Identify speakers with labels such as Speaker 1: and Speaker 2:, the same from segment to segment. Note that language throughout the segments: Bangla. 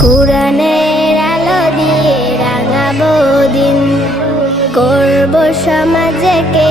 Speaker 1: কোরআনের আলো দিয়ে রাঙাবো দিন। করব সমাজকে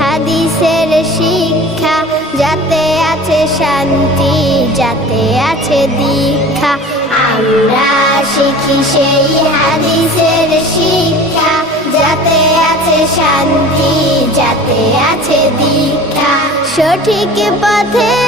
Speaker 1: হাদিসের শিক্ষা, যাতে আছে শান্তি, যাতে আছে দীক্ষা। আমরা শিখি সেই হাদিসের শিক্ষা, যাতে আছে শান্তি, যাতে আছে দীক্ষা। সঠিক পথের